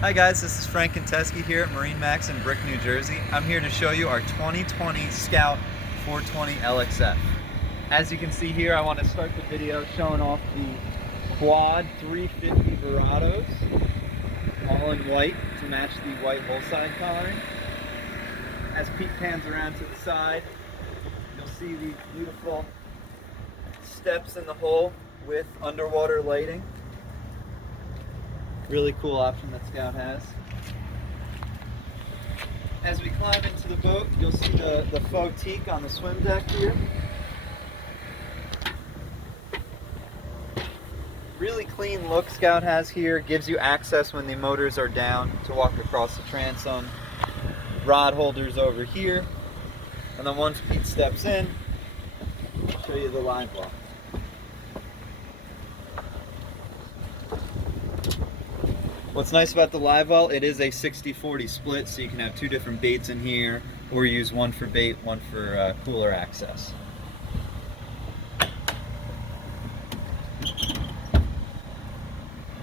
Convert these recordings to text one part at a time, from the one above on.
Hi guys, this is Frank Kontesky here at MarineMax in Brick, New Jersey. I'm here to show you our 2020 Scout 420 LXF. As you can see here, I want to start the video showing off the quad 350 Verados, all in white to match the white hull side coloring. As Pete pans around to the side, you'll see these beautiful steps in the hull with underwater lighting. Really cool option that Scout has. As we climb into the boat, you'll see the faux teak on the swim deck here. Really clean look Scout has here. Gives you access when the motors are down to walk across the transom. Rod holders over here. And then once Pete steps in, I'll show you the live well. What's nice about the live well, it is a 60-40 split, so you can have two different baits in here, or use one for bait, one for cooler access.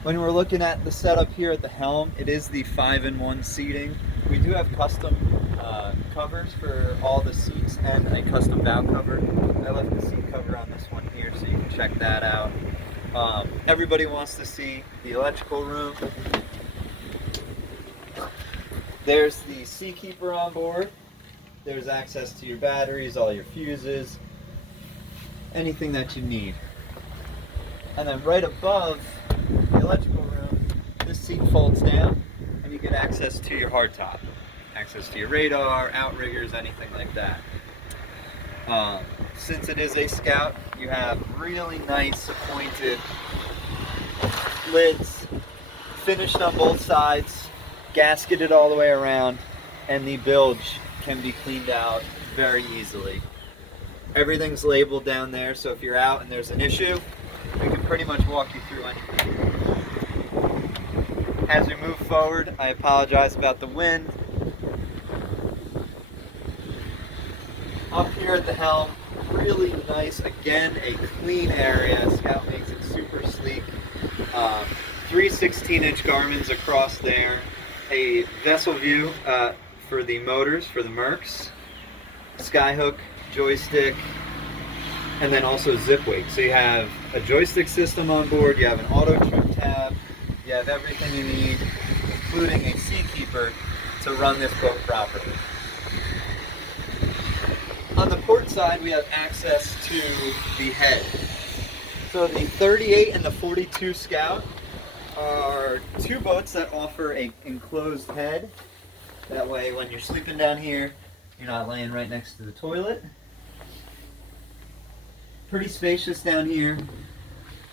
When we're looking at the setup here at the helm, it is the 5-in-1 seating. We do have custom covers for all the seats and a custom bow cover. I left the seat cover on this one here, so you can check that out. Everybody wants to see the electrical room. There's the Seakeeper on board. There's access to your batteries, all your fuses, anything that you need. And then right above the electrical room, this seat folds down and you get access to your hardtop. Access to your radar, outriggers, anything like that. Since it is a Scout, you have really nice pointed lids, finished on both sides, gasketed all the way around, and the bilge can be cleaned out very easily. Everything's labeled down there, so if you're out and there's an issue, we can pretty much walk you through anything. As we move forward, I apologize about the wind. Up here at the helm, really nice, again, a clean area. Scout makes it super sleek. 3 16-inch Garmins across there. A vessel view for the motors, for the Mercs. Skyhook, joystick, and then also zip weight. So you have a joystick system on board, you have an auto trim tab, you have everything you need, including a Seakeeper to run this boat properly. On the port side, we have access to the head. So the 38 and the 42 Scout are two boats that offer an enclosed head. That way, when you're sleeping down here, you're not laying right next to the toilet. Pretty spacious down here.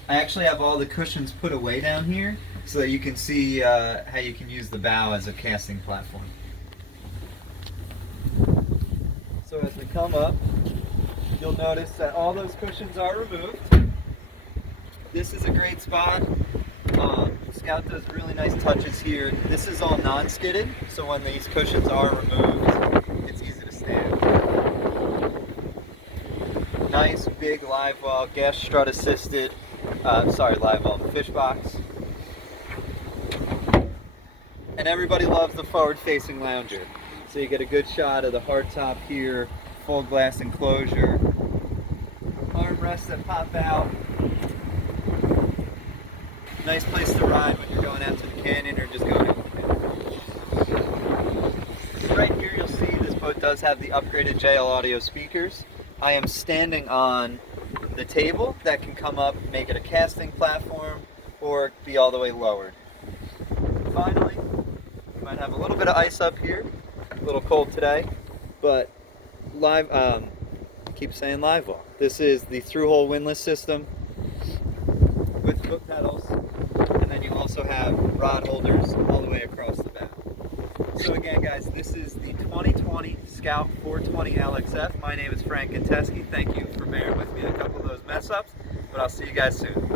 I actually have all the cushions put away down here so that you can see how you can use the bow as a casting platform. So as we come up, you'll notice that all those cushions are removed. This is a great spot. Scout does really nice touches here. This is all non-skidded, so when these cushions are removed, it's easy to stand. Nice big live well, gas strut assisted, live well, fish box. And everybody loves the forward-facing lounger. So you get a good shot of the hardtop here, full glass enclosure, armrests that pop out. Nice place to ride when you're going out to the canyon or just going out to the canyon. Right here you'll see this boat does have the upgraded JL audio speakers. I am standing on the table that can come up, make it a casting platform, or be all the way lowered. Finally, we might have a little bit of ice up here. A little cold today, but keep saying live well. This is the through-hole windlass system with foot pedals, and then you also have rod holders all the way across the bow. So again, guys, this is the 2020 Scout 420 LXF. My name is Frank Kontesky. Thank you for bearing with me in a couple of those mess ups, but I'll see you guys soon.